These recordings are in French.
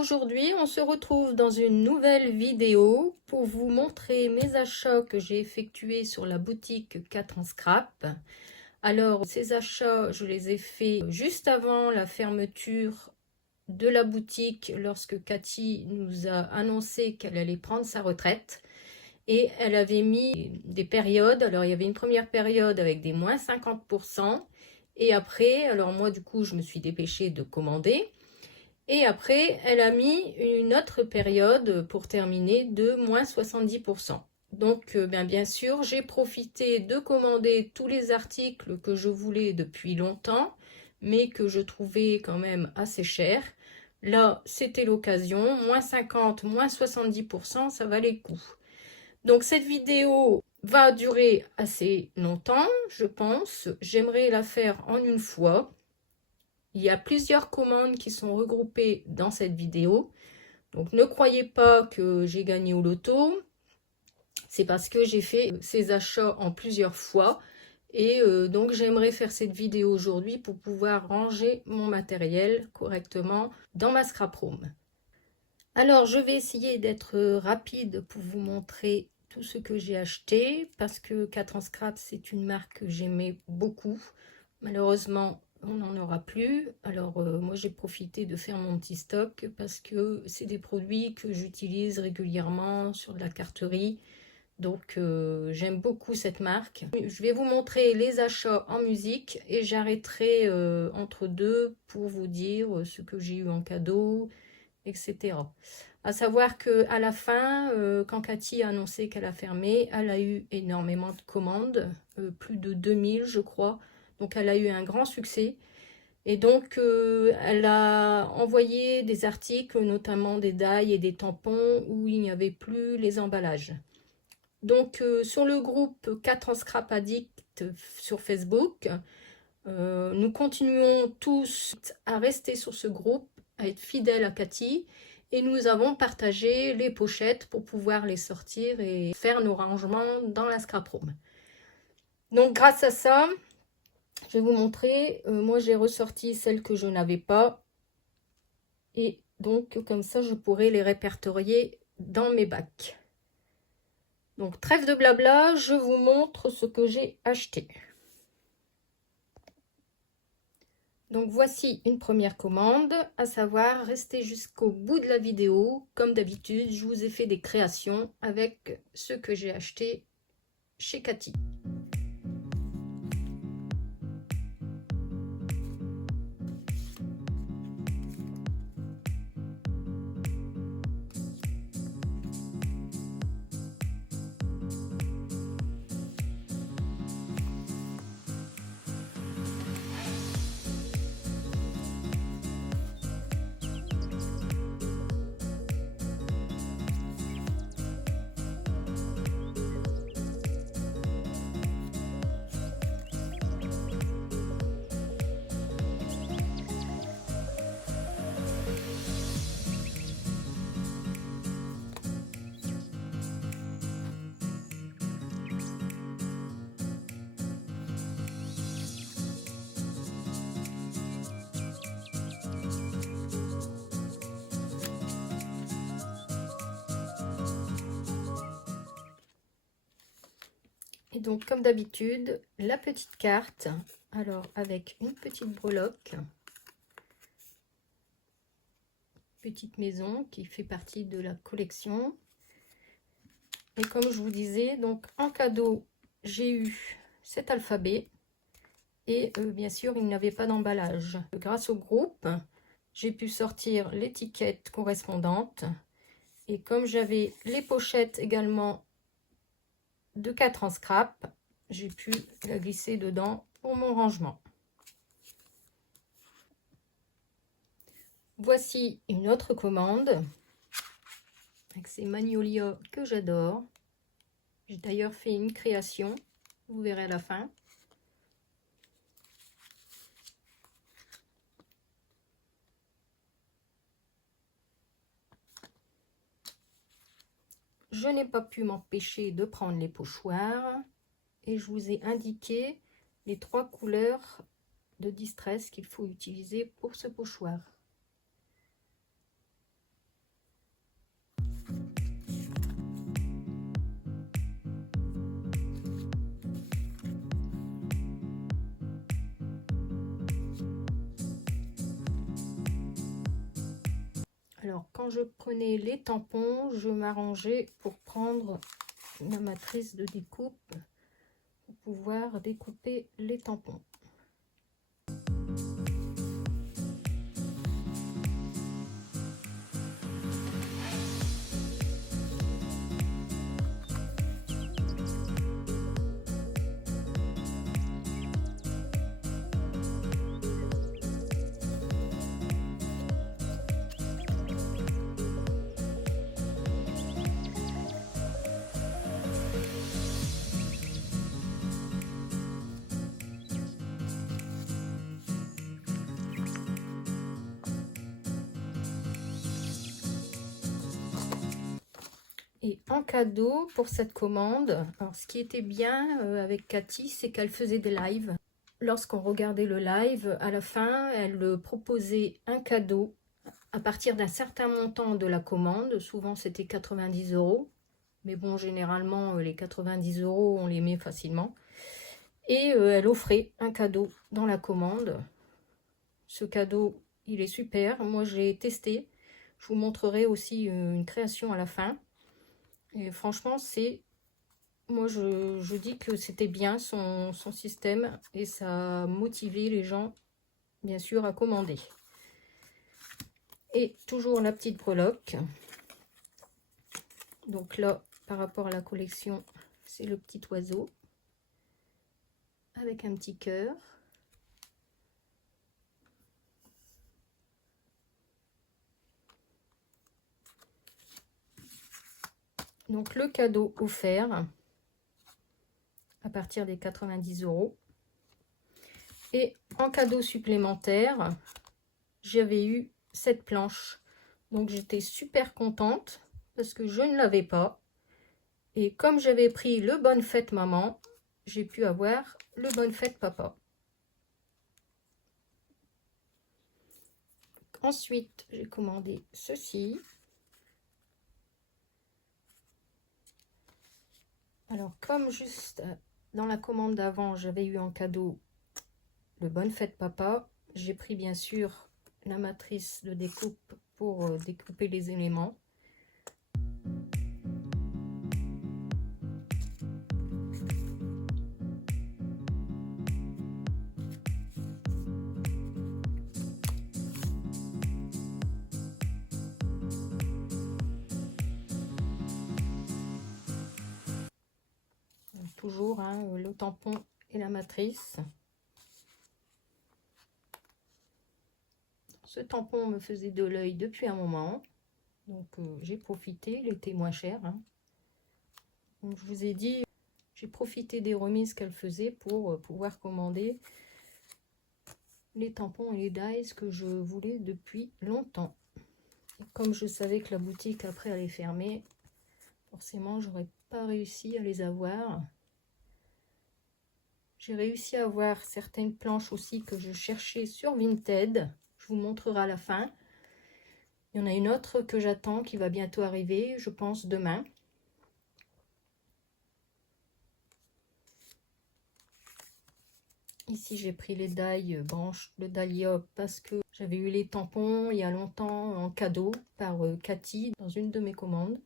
aujourd'hui, on se retrouve dans une nouvelle vidéo pour vous montrer mes achats que j'ai effectués sur la boutique 4 en scrap. Alors, ces achats, je les ai faits juste avant la fermeture de la boutique lorsque Cathy nous a annoncé qu'elle allait prendre sa retraite. Et elle avait mis des périodes. Alors, il y avait une première période avec des moins 50%. Et après, alors moi, du coup, je me suis dépêchée de commander. Et après, elle a mis une autre période pour terminer de moins 70%. Donc, bien sûr, j'ai profité de commander tous les articles que je voulais depuis longtemps, mais que je trouvais quand même assez chers. Là, c'était l'occasion, moins 50, moins 70%, ça valait le coup. Donc, cette vidéo va durer assez longtemps, je pense. J'aimerais la faire en une fois. Il y a plusieurs commandes qui sont regroupées dans cette vidéo. Donc ne croyez pas que j'ai gagné au loto. C'est parce que j'ai fait ces achats en plusieurs fois. Et donc j'aimerais faire cette vidéo aujourd'hui pour pouvoir ranger mon matériel correctement dans ma scrap room. Alors je vais essayer d'être rapide pour vous montrer tout ce que j'ai acheté. Parce que 4 en scrap, c'est une marque que j'aimais beaucoup. Malheureusement, on n'en aura plus. Alors moi j'ai profité de faire mon petit stock parce que c'est des produits que j'utilise régulièrement sur de la carterie. Donc j'aime beaucoup cette marque. Je vais vous montrer les achats en musique et j'arrêterai entre deux pour vous dire ce que j'ai eu en cadeau, etc. À savoir que à la fin, quand Cathy a annoncé qu'elle a fermé, elle a eu énormément de commandes, plus de 2000 je crois. Donc elle a eu un grand succès. Et donc elle a envoyé des articles, notamment des dailles et des tampons, où il n'y avait plus les emballages. Donc sur le groupe 4 en scrap addict sur Facebook, nous continuons tous à rester sur ce groupe, à être fidèles à Cathy. Et nous avons partagé les pochettes pour pouvoir les sortir et faire nos rangements dans la scrap room. Donc grâce à ça, je vais vous montrer, moi j'ai ressorti celles que je n'avais pas. Et donc comme ça, je pourrai les répertorier dans mes bacs. Donc trêve de blabla, je vous montre ce que j'ai acheté. Donc voici une première commande, à savoir restez jusqu'au bout de la vidéo. Comme d'habitude, je vous ai fait des créations avec ce que j'ai acheté chez Cathy. Et donc, comme d'habitude, la petite carte, alors avec une petite breloque, petite maison qui fait partie de la collection. Et comme je vous disais, donc en cadeau, j'ai eu cet alphabet. Et bien sûr, il n'avait pas d'emballage. Grâce au groupe, j'ai pu sortir l'étiquette correspondante. Et comme j'avais les pochettes également de 4 en scrap, j'ai pu la glisser dedans pour mon rangement. Voici une autre commande avec ces magnolias que j'adore. J'ai d'ailleurs fait une création, vous verrez à la fin. Je n'ai pas pu m'empêcher de prendre les pochoirs et je vous ai indiqué les 3 couleurs de distress qu'il faut utiliser pour ce pochoir. Alors, quand je prenais les tampons, je m'arrangeais pour prendre la matrice de découpe pour pouvoir découper les tampons. Et en cadeau pour cette commande, alors ce qui était bien avec Cathy, c'est qu'elle faisait des lives. Lorsqu'on regardait le live, à la fin, elle proposait un cadeau à partir d'un certain montant de la commande. Souvent, c'était 90 €. Mais bon, généralement, les 90 €, on les met facilement. Et elle offrait un cadeau dans la commande. Ce cadeau, il est super. Moi, j'ai testé. Je vous montrerai aussi une création à la fin. Et franchement, moi, je dis que c'était bien son système et ça a motivé les gens, bien sûr, à commander. Et toujours la petite breloque. Donc là, par rapport à la collection, c'est le petit oiseau avec un petit cœur. Donc le cadeau offert à partir des 90 €. Et en cadeau supplémentaire, j'avais eu cette planche. Donc j'étais super contente parce que je ne l'avais pas. Et comme j'avais pris le Bonne Fête Maman, j'ai pu avoir le Bonne Fête Papa. Ensuite, j'ai commandé ceci. Alors, comme juste dans la commande d'avant, j'avais eu en cadeau le Bonne Fête Papa, j'ai pris bien sûr la matrice de découpe pour découper les éléments. Toujours le tampon et la matrice. Ce tampon me faisait de l'œil depuis un moment, donc j'ai profité, il était moins cher. Donc, je vous ai dit, j'ai profité des remises qu'elle faisait pour pouvoir commander les tampons et les dies que je voulais depuis longtemps. Et comme je savais que la boutique après allait fermer, forcément j'aurais pas réussi à les avoir. J'ai réussi à avoir certaines planches aussi que je cherchais sur Vinted. Je vous montrerai à la fin. Il y en a une autre que j'attends qui va bientôt arriver, je pense demain. Ici, j'ai pris les die branches de Dahlia parce que j'avais eu les tampons il y a longtemps en cadeau par Cathy dans une de mes commandes.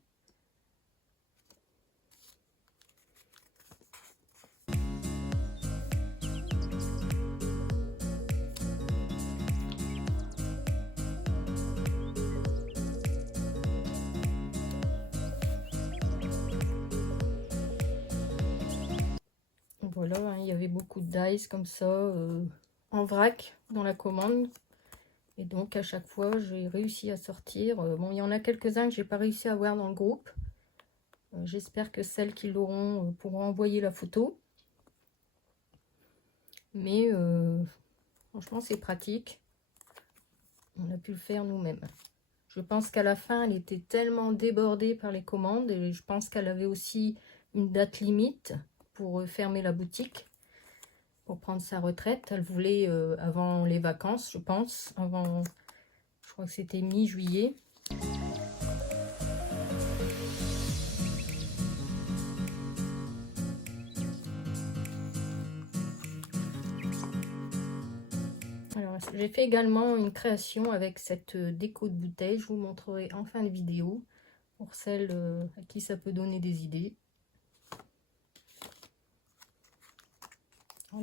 Voilà, il y avait beaucoup de dies comme ça en vrac dans la commande. Et donc à chaque fois, j'ai réussi à sortir. Bon, il y en a quelques-uns que j'ai pas réussi à avoir dans le groupe. J'espère que celles qui l'auront pourront envoyer la photo. Mais franchement, c'est pratique. On a pu le faire nous-mêmes. Je pense qu'à la fin, elle était tellement débordée par les commandes. Et je pense qu'elle avait aussi une date limite pour fermer la boutique, pour prendre sa retraite. Elle voulait avant les vacances, je pense. Avant, je crois que c'était mi-juillet. Alors, j'ai fait également une création avec cette déco de bouteille. Je vous montrerai en fin de vidéo pour celles à qui ça peut donner des idées.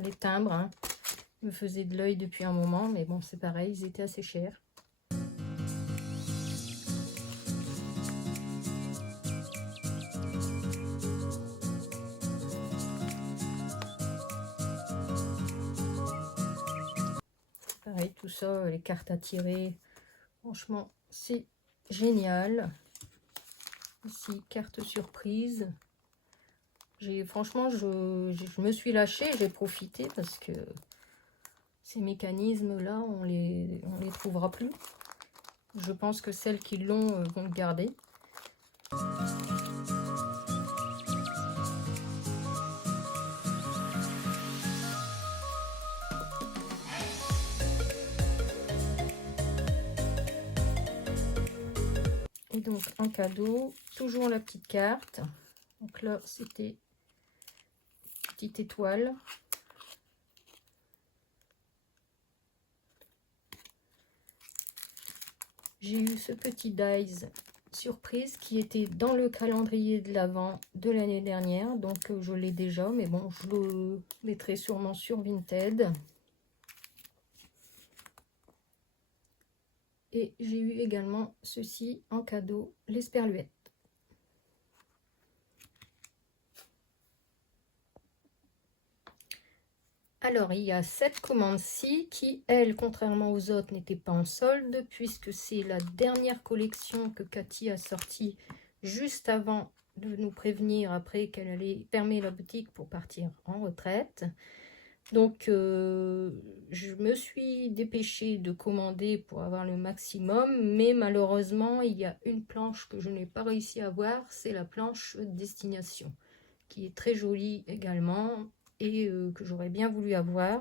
Les timbres hein, me faisaient de l'œil depuis un moment, mais bon, c'est pareil, ils étaient assez chers. Pareil, tout ça, les cartes à tirer, franchement, c'est génial. Ici, carte surprise. Franchement, je me suis lâchée, j'ai profité parce que ces mécanismes-là, on les trouvera plus. Je pense que celles qui l'ont vont le garder. Et donc en cadeau, toujours la petite carte. Donc là, c'était petite étoile. J'ai eu ce petit dies surprise qui était dans le calendrier de l'Avent de l'année dernière. Donc je l'ai déjà, mais bon, je le mettrai sûrement sur Vinted. Et j'ai eu également ceci en cadeau, l'esperluette. Alors, il y a cette commande-ci qui, elle, contrairement aux autres, n'était pas en solde, puisque c'est la dernière collection que Cathy a sortie juste avant de nous prévenir après qu'elle allait fermer la boutique pour partir en retraite. Donc, je me suis dépêchée de commander pour avoir le maximum, mais malheureusement, il y a une planche que je n'ai pas réussi à avoir, c'est la planche destination, qui est très jolie également et que j'aurais bien voulu avoir,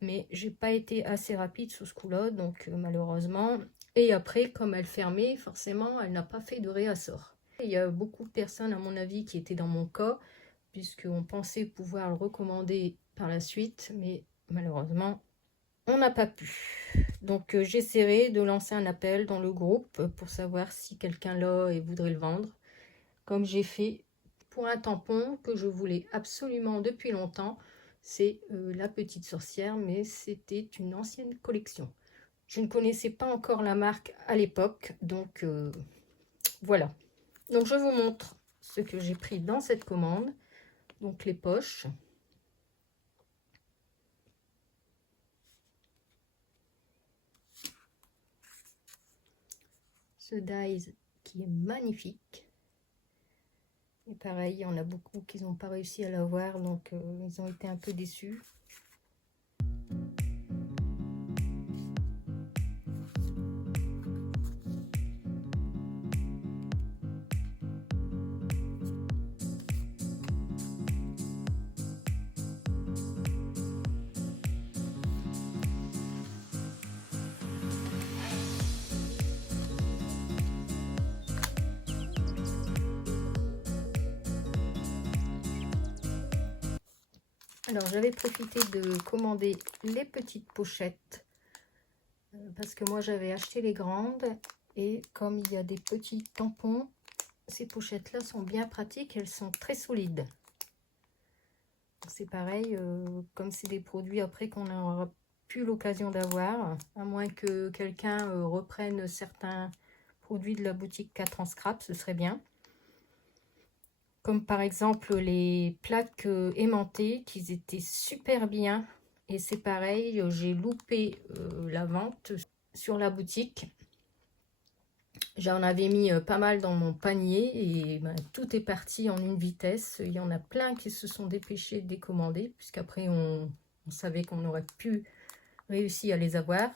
mais j'ai pas été assez rapide sur ce coup-là, donc malheureusement. Et après, comme elle fermait, forcément, elle n'a pas fait de réassort. Il y a beaucoup de personnes, à mon avis, qui étaient dans mon cas, puisqu'on pensait pouvoir le recommander par la suite, mais malheureusement, on n'a pas pu. Donc, j'essaierai de lancer un appel dans le groupe pour savoir si quelqu'un l'a et voudrait le vendre, comme j'ai fait pour un tampon que je voulais absolument depuis longtemps. C'est la petite sorcière, mais c'était une ancienne collection. Je ne connaissais pas encore la marque à l'époque, donc voilà. Donc, je vous montre ce que j'ai pris dans cette commande. Donc, les poches. Ce dies qui est magnifique. Et pareil, il y en a beaucoup qui n'ont pas réussi à l'avoir, donc ils ont été un peu déçus. Alors, j'avais profité de commander les petites pochettes parce que moi, j'avais acheté les grandes et comme il y a des petits tampons, ces pochettes-là sont bien pratiques, elles sont très solides. C'est pareil, comme c'est des produits après qu'on n'aura plus l'occasion d'avoir, à moins que quelqu'un reprenne certains produits de la boutique 4 en scrap, ce serait bien. Comme par exemple les plaques aimantées qui étaient super bien. Et c'est pareil, j'ai loupé la vente sur la boutique. J'en avais mis pas mal dans mon panier et ben, tout est parti en une vitesse. Il y en a plein qui se sont dépêchés de décommander puisqu'après on savait qu'on aurait pu réussir à les avoir.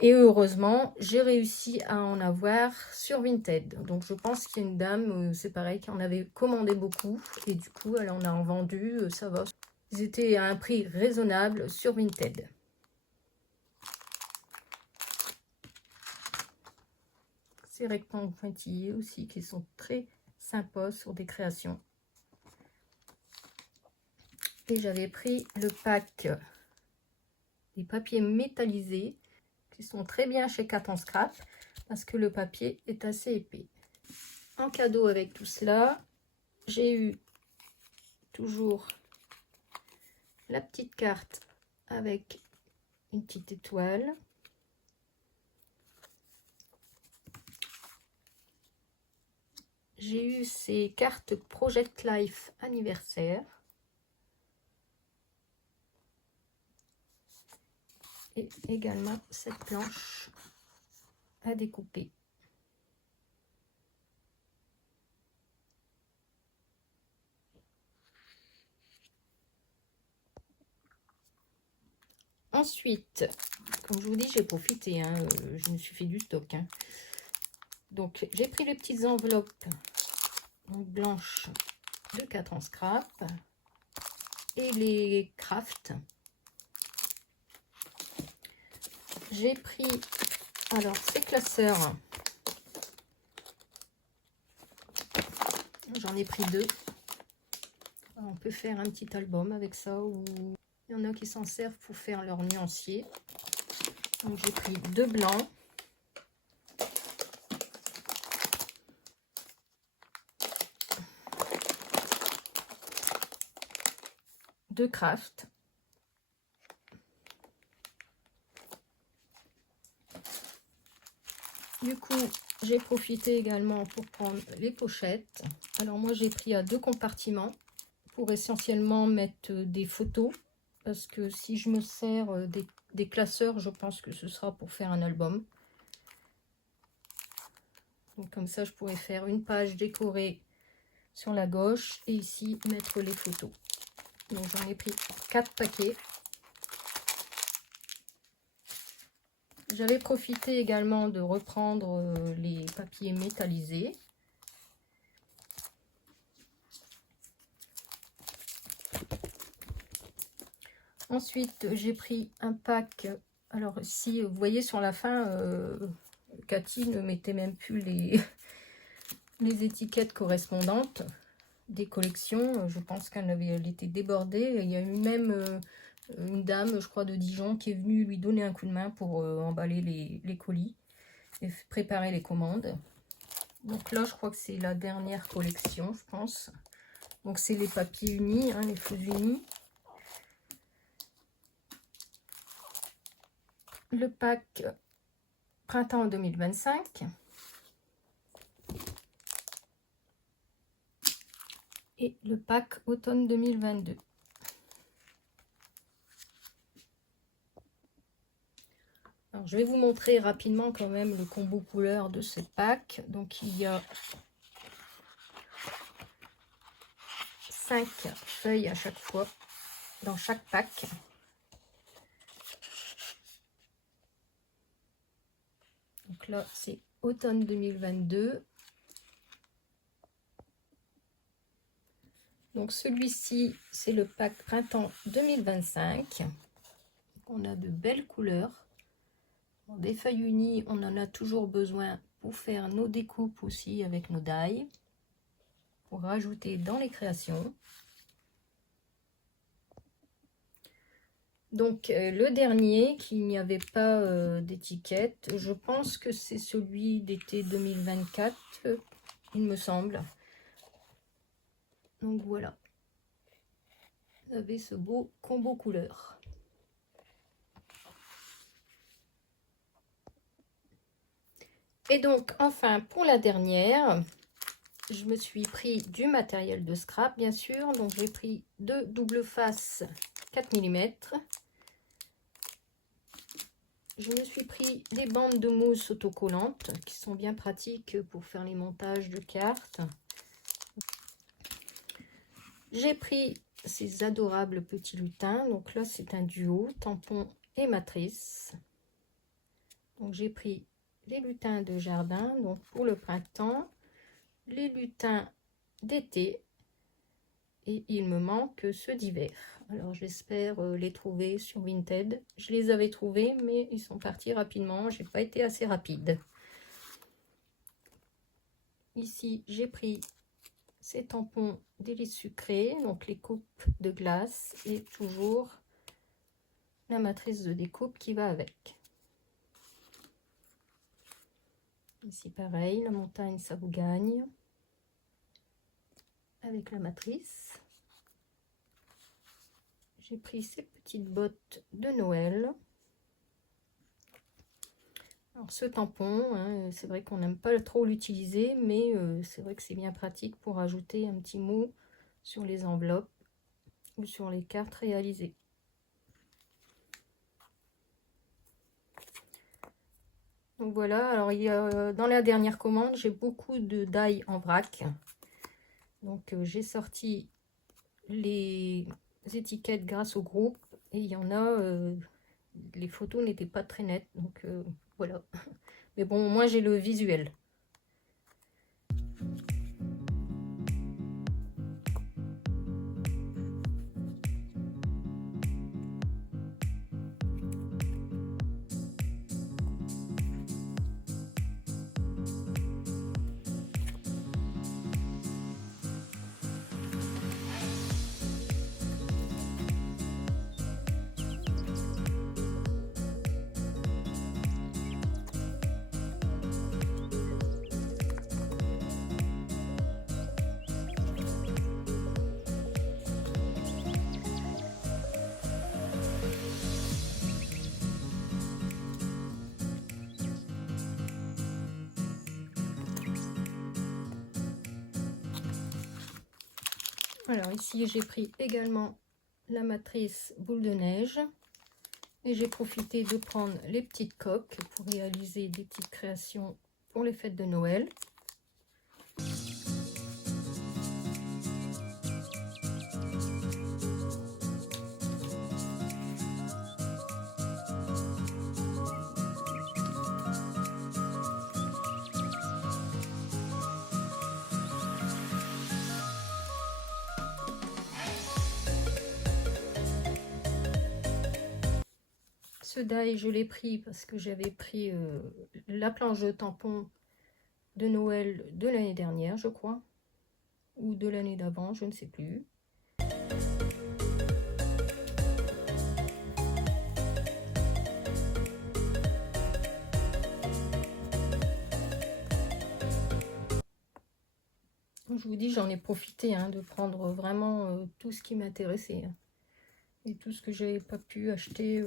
Et heureusement, j'ai réussi à en avoir sur Vinted. Donc, je pense qu'il y a une dame, c'est pareil, qui en avait commandé beaucoup. Et du coup, elle en a vendu, ça va. Ils étaient à un prix raisonnable sur Vinted. Ces rectangles pointillés aussi, qui sont très sympas sur des créations. Et j'avais pris le pack des papiers métallisés qui sont très bien chez Cat en Scrap parce que le papier est assez épais. En cadeau avec tout cela, j'ai eu toujours la petite carte avec une petite étoile. J'ai eu ces cartes Project Life anniversaire. Et également cette planche à découper. Ensuite, comme je vous dis, j'ai profité, hein, je me suis fait du stock. Hein. Donc, j'ai pris les petites enveloppes blanches de 4 en scrap et les crafts. J'ai pris, alors, ces classeurs. J'en ai pris 2. On peut faire un petit album avec ça, ou il y en a qui s'en servent pour faire leur nuancier. Donc, j'ai pris 2 blancs. De craft. Du coup, j'ai profité également pour prendre les pochettes. Alors moi, j'ai pris à 2 compartiments pour essentiellement mettre des photos. Parce que si je me sers des classeurs, je pense que ce sera pour faire un album. Donc comme ça, je pourrais faire une page décorée sur la gauche et ici mettre les photos. Donc j'en ai pris 4 paquets. J'avais profité également de reprendre les papiers métallisés. Ensuite, j'ai pris un pack. Alors ici, vous voyez sur la fin, Cathy ne mettait même plus les étiquettes correspondantes des collections. Je pense elle était débordée. Il y a eu même une dame, je crois, de Dijon qui est venue lui donner un coup de main pour emballer les colis et préparer les commandes. Donc là, je crois que c'est la dernière collection, je pense. Donc c'est les papiers unis, hein, les feux unis. Le pack printemps 2025. Et le pack automne 2022. Alors, je vais vous montrer rapidement quand même le combo couleur de ce pack. Donc, il y a 5 feuilles à chaque fois dans chaque pack. Donc là, c'est automne 2022. Donc, celui-ci, c'est le pack printemps 2025. On a de belles couleurs. Des feuilles unies, on en a toujours besoin pour faire nos découpes aussi avec nos die, pour rajouter dans les créations. Donc le dernier, qu'il n'y avait pas d'étiquette, je pense que c'est celui d'été 2024, il me semble. Donc voilà, vous avez ce beau combo couleur. Et donc, enfin, pour la dernière, je me suis pris du matériel de scrap, bien sûr. Donc, j'ai pris 2 double face 4 mm. Je me suis pris des bandes de mousse autocollantes qui sont bien pratiques pour faire les montages de cartes. J'ai pris ces adorables petits lutins. Donc là, c'est un duo, tampon et matrice. Donc, j'ai pris les lutins de jardin, donc pour le printemps, les lutins d'été, et il me manque ceux d'hiver. Alors j'espère les trouver sur Vinted. Je les avais trouvés, mais ils sont partis rapidement. J'ai pas été assez rapide. Ici, j'ai pris ces tampons délices sucrés, donc les coupes de glace, et toujours la matrice de découpe qui va avec. Ici pareil, la montagne ça vous gagne avec la matrice. J'ai pris ces petites bottes de Noël. Alors ce tampon, hein, c'est vrai qu'on n'aime pas trop l'utiliser, mais c'est vrai que c'est bien pratique pour ajouter un petit mot sur les enveloppes ou sur les cartes réalisées. Donc voilà, alors il y a, dans la dernière commande, j'ai beaucoup de die en vrac. Donc j'ai sorti les étiquettes grâce au groupe et il y en a, les photos n'étaient pas très nettes, donc voilà. Mais bon, moi j'ai le visuel. Alors ici j'ai pris également la matrice boule de neige et j'ai profité de prendre les petites coques pour réaliser des petites créations pour les fêtes de Noël. Ce die, je l'ai pris parce que j'avais pris la planche de tampon de Noël de l'année dernière, je crois, ou de l'année d'avant, je ne sais plus. Je vous dis, j'en ai profité de prendre vraiment tout ce qui m'intéressait et tout ce que j'avais pas pu acheter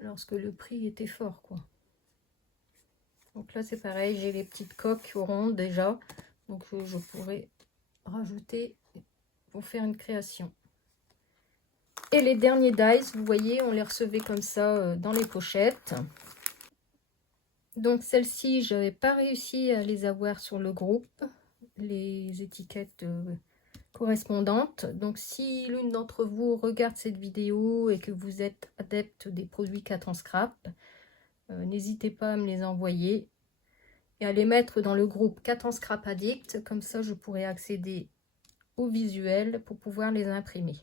lorsque le prix était fort, quoi. Donc là c'est pareil, j'ai les petites coques rondes déjà, donc je pourrais rajouter pour faire une création. Et les derniers dies, vous voyez, on les recevait comme ça dans les pochettes. Donc celles-ci, je n'avais pas réussi à les avoir sur le groupe, les étiquettes correspondantes. Donc si l'une d'entre vous regarde cette vidéo et que vous êtes adepte des produits 4 en scrap, n'hésitez pas à me les envoyer et à les mettre dans le groupe 4 en scrap addict. Comme ça, je pourrai accéder au visuel pour pouvoir les imprimer.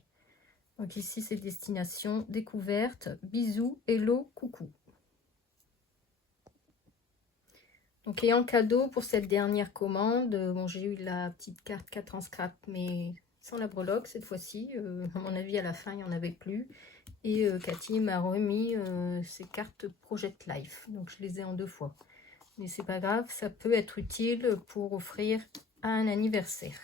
Donc ici, c'est destination découverte. Bisous, hello, coucou. Donc et en cadeau pour cette dernière commande, bon, j'ai eu la petite carte 4 en scrap, mais sans la breloque cette fois-ci. À mon avis, à la fin, il n'y en avait plus. Et Cathy m'a remis ces cartes Project Life. Donc je les ai en 2 fois. Mais c'est pas grave, ça peut être utile pour offrir à un anniversaire.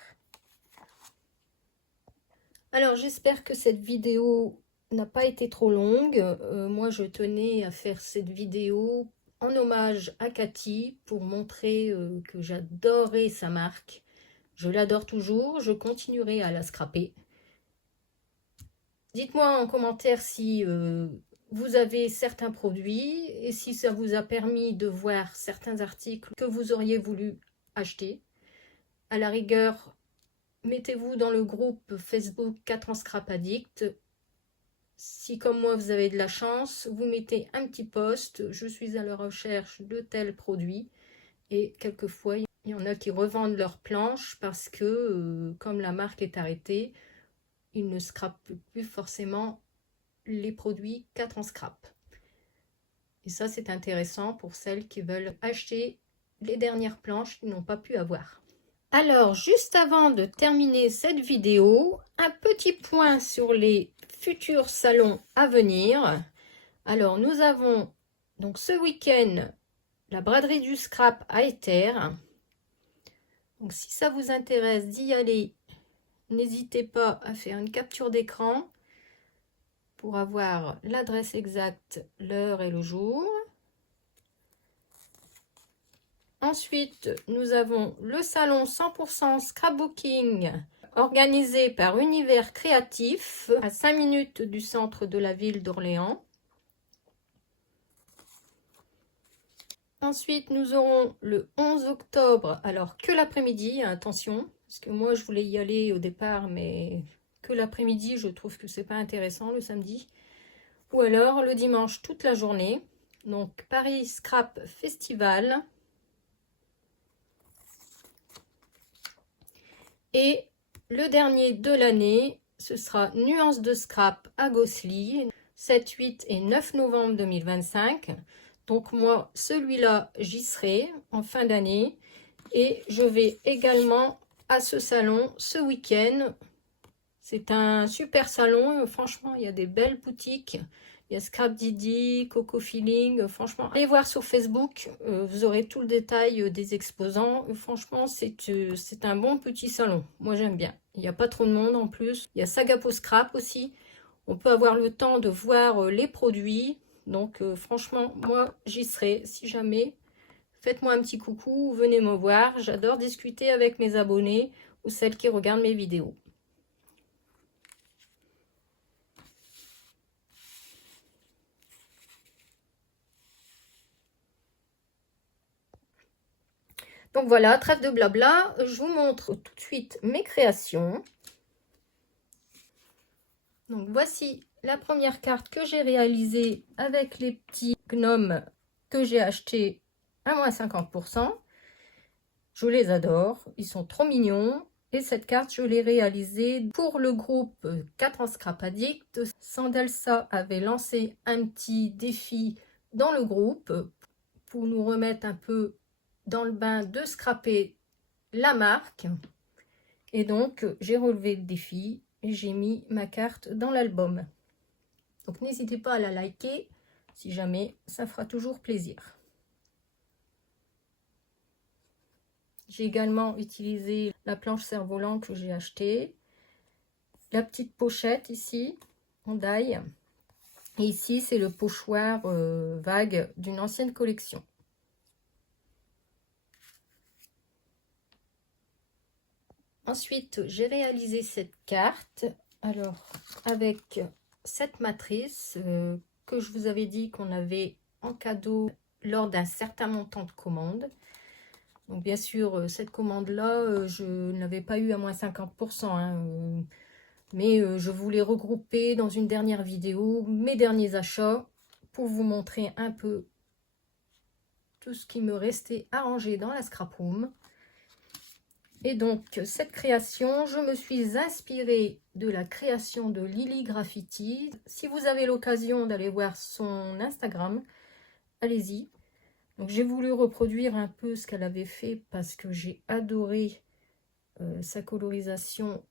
Alors j'espère que cette vidéo n'a pas été trop longue. Moi je tenais à faire cette vidéo en hommage à Cathy pour montrer que j'adorais sa marque. Je l'adore toujours, je continuerai à la scraper. Dites-moi en commentaire si vous avez certains produits et si ça vous a permis de voir certains articles que vous auriez voulu acheter. À la rigueur, mettez-vous dans le groupe Facebook 4 en scrap addict. Si comme moi vous avez de la chance, vous mettez un petit post, je suis à la recherche de tel produit. Et quelquefois, il y en a qui revendent leurs planches parce que comme la marque est arrêtée, ils ne scrapent plus forcément les produits 4 en scrap. Et ça, c'est intéressant pour celles qui veulent acheter les dernières planches qu'ils n'ont pas pu avoir. Alors, juste avant de terminer cette vidéo, un petit point sur les futurs salons à venir. Alors, nous avons donc ce week-end la braderie du scrap à Éther. Donc, si ça vous intéresse d'y aller, n'hésitez pas à faire une capture d'écran pour avoir l'adresse exacte, l'heure et le jour. Ensuite, nous avons le salon 100% scrapbooking organisé par Univers Créatif à 5 minutes du centre de la ville d'Orléans. Ensuite, nous aurons le 11 octobre, alors que l'après-midi, attention, parce que moi je voulais y aller au départ, mais que l'après-midi, je trouve que c'est pas intéressant le samedi. Ou alors le dimanche toute la journée. Donc Paris Scrap Festival. Et le dernier de l'année, ce sera Nuances de Scrap à Gosselies, 7, 8 et 9 novembre 2025. Donc moi, celui-là, j'y serai en fin d'année. Et je vais également à ce salon ce week-end. C'est un super salon. Franchement, il y a des belles boutiques. Il y a Scrap Didi, Coco Feeling. Franchement, allez voir sur Facebook. Vous aurez tout le détail des exposants. Franchement, c'est un bon petit salon. Moi, j'aime bien. Il n'y a pas trop de monde en plus. Il y a Sagapo Scrap aussi. On peut avoir le temps de voir les produits. Donc, franchement, moi, j'y serai. Si jamais, faites-moi un petit coucou ou venez me voir. J'adore discuter avec mes abonnés ou celles qui regardent mes vidéos. Donc voilà, trêve de blabla, je vous montre tout de suite mes créations. Donc voici la première carte que j'ai réalisée avec les petits gnomes que j'ai achetés à moins 50%. Je les adore, ils sont trop mignons. Et cette carte, je l'ai réalisée pour le groupe 4 en Scrap Addict. Sandelsa avait lancé un petit défi dans le groupe pour nous remettre un peu dans le bain de scraper la marque. Et donc, j'ai relevé le défi et j'ai mis ma carte dans l'album. Donc, n'hésitez pas à la liker si jamais, ça fera toujours plaisir. J'ai également utilisé la planche cerf-volant que j'ai achetée, la petite pochette ici, en die. Et ici, c'est le pochoir vague d'une ancienne collection. Ensuite, j'ai réalisé cette carte, alors avec cette matrice que je vous avais dit qu'on avait en cadeau lors d'un certain montant de commande. Donc bien sûr, cette commande-là, je ne l'avais pas eu à moins 50%, hein, mais je voulais regrouper dans une dernière vidéo mes derniers achats pour vous montrer un peu tout ce qui me restait à ranger dans la scrap room. Et donc, cette création, je me suis inspirée de la création de Lily Graffiti. Si vous avez l'occasion d'aller voir son Instagram, allez-y. Donc, j'ai voulu reproduire un peu ce qu'elle avait fait parce que j'ai adoré sa colorisation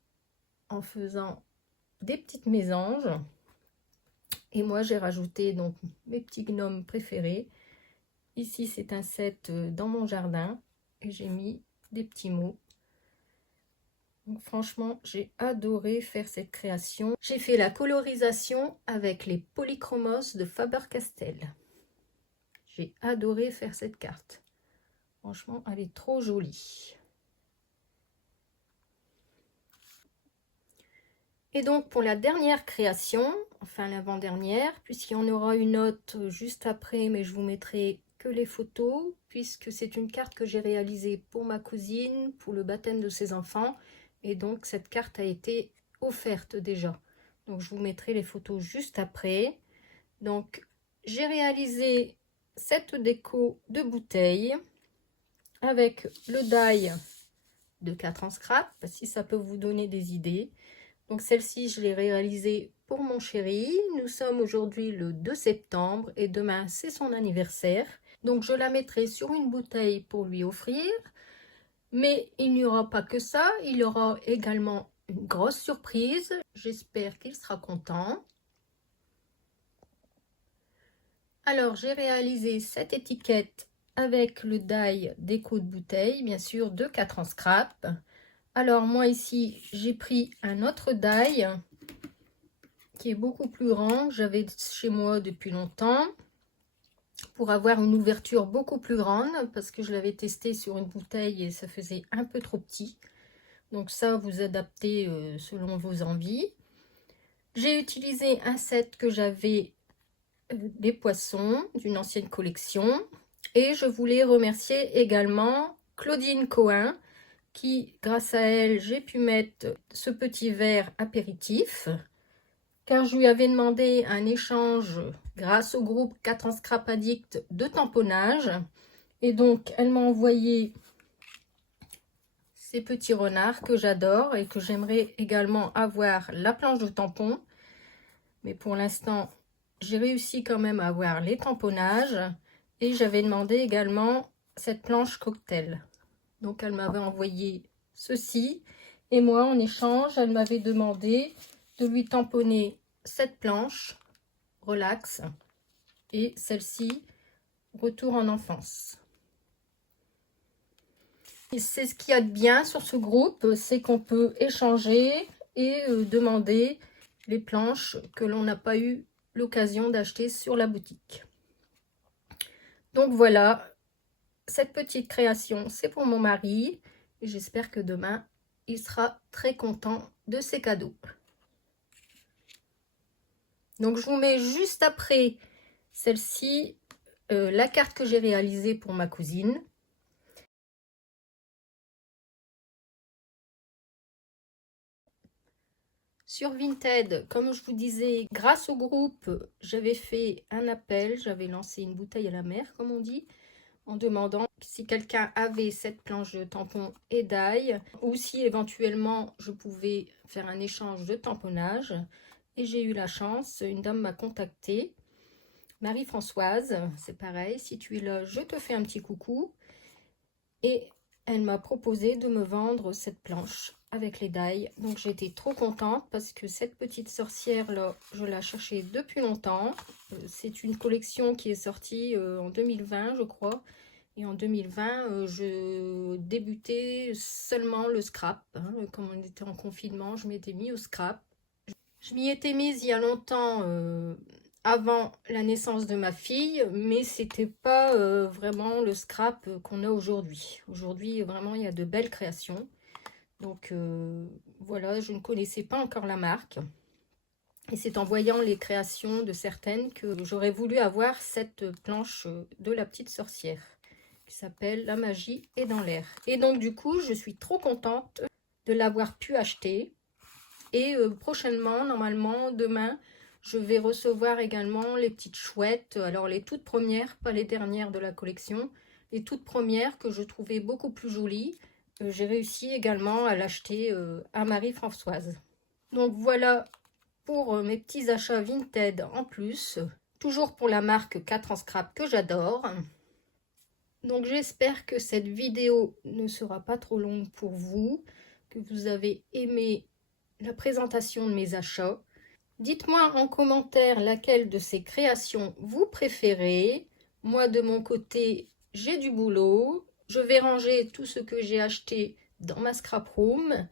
en faisant des petites mésanges. Et moi, j'ai rajouté donc mes petits gnomes préférés. Ici, c'est un set dans mon jardin et j'ai mis des petits mots. Donc, franchement, j'ai adoré faire cette création. J'ai fait la colorisation avec les polychromos de Faber-Castell. J'ai adoré faire cette carte. Franchement, elle est trop jolie. Et donc, pour la dernière création, enfin l'avant-dernière, puisqu'il y en aura une autre juste après, mais je vous mettrai que les photos, puisque c'est une carte que j'ai réalisée pour ma cousine, pour le baptême de ses enfants. Et donc, cette carte a été offerte déjà. Donc, je vous mettrai les photos juste après. Donc, j'ai réalisé cette déco de bouteille avec le die de 4 en scrap, si ça peut vous donner des idées. Donc, celle-ci, je l'ai réalisée pour mon chéri. Nous sommes aujourd'hui le 2 septembre et demain, c'est son anniversaire. Donc, je la mettrai sur une bouteille pour lui offrir. Mais il n'y aura pas que ça, il y aura également une grosse surprise. J'espère qu'il sera content. Alors, j'ai réalisé cette étiquette avec le die déco de bouteille, bien sûr, de 4 en scrap. Alors, moi ici, j'ai pris un autre die qui est beaucoup plus grand, que j'avais chez moi depuis longtemps, pour avoir une ouverture beaucoup plus grande, parce que je l'avais testé sur une bouteille et ça faisait un peu trop petit. Donc ça, vous adaptez selon vos envies. J'ai utilisé un set que j'avais des poissons d'une ancienne collection. Et je voulais remercier également Claudine Cohen, qui, grâce à elle, j'ai pu mettre ce petit verre apéritif. Car je lui avais demandé un échange grâce au groupe 4 en scrap addict de tamponnage. Et donc, elle m'a envoyé ces petits renards que j'adore et que j'aimerais également avoir la planche de tampon. Mais pour l'instant, j'ai réussi quand même à avoir les tamponnages. Et j'avais demandé également cette planche cocktail. Donc, elle m'avait envoyé ceci. Et moi, en échange, elle m'avait demandé de lui tamponner cette planche relax et celle-ci retour en enfance. Et c'est ce qu'il y a de bien sur ce groupe, c'est qu'on peut échanger et demander les planches que l'on n'a pas eu l'occasion d'acheter sur la boutique. Donc voilà, cette petite création, c'est pour mon mari. Et j'espère que demain, il sera très content de ses cadeaux. Donc, je vous mets juste après celle-ci, la carte que j'ai réalisée pour ma cousine. Sur Vinted, comme je vous disais, grâce au groupe, j'avais fait un appel, j'avais lancé une bouteille à la mer, comme on dit, en demandant si quelqu'un avait cette planche de tampon et d'ail, ou si éventuellement je pouvais faire un échange de tamponnage. Et j'ai eu la chance, une dame m'a contactée, Marie-Françoise, c'est pareil, si tu es là, je te fais un petit coucou. Et elle m'a proposé de me vendre cette planche avec les dailles. Donc j'étais trop contente parce que cette petite sorcière là, je la cherchais depuis longtemps. C'est une collection qui est sortie en 2020 je crois. Et en 2020, je débutais seulement le scrap. Hein. Comme on était en confinement, je m'étais mis au scrap. Je m'y étais mise il y a longtemps avant la naissance de ma fille, mais c'était pas vraiment le scrap qu'on a aujourd'hui. Aujourd'hui, vraiment, il y a de belles créations. Donc voilà, je ne connaissais pas encore la marque. Et c'est en voyant les créations de certaines que j'aurais voulu avoir cette planche de la petite sorcière qui s'appelle La magie est dans l'air. Et donc du coup, je suis trop contente de l'avoir pu acheter. Et prochainement, normalement, demain, je vais recevoir également les petites chouettes. Alors les toutes premières, pas les dernières de la collection. Les toutes premières que je trouvais beaucoup plus jolies. J'ai réussi également à l'acheter à Marie-Françoise. Donc voilà pour mes petits achats Vinted en plus. Toujours pour la marque 4 en scrap que j'adore. Donc j'espère que cette vidéo ne sera pas trop longue pour vous. Que vous avez aimé la présentation de mes achats. Dites-moi en commentaire laquelle de ces créations vous préférez. Moi de mon côté, j'ai du boulot. Je vais ranger tout ce que j'ai acheté dans ma scrap room.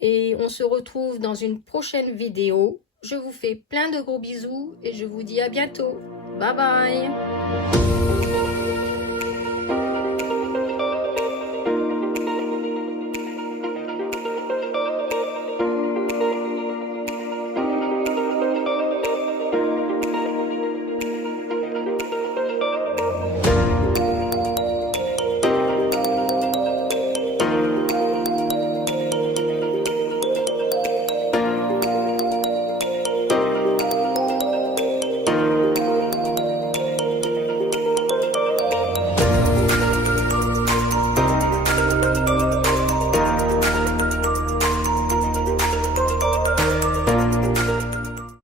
Et on se retrouve dans une prochaine vidéo. Je vous fais plein de gros bisous et je vous dis à bientôt. Bye bye!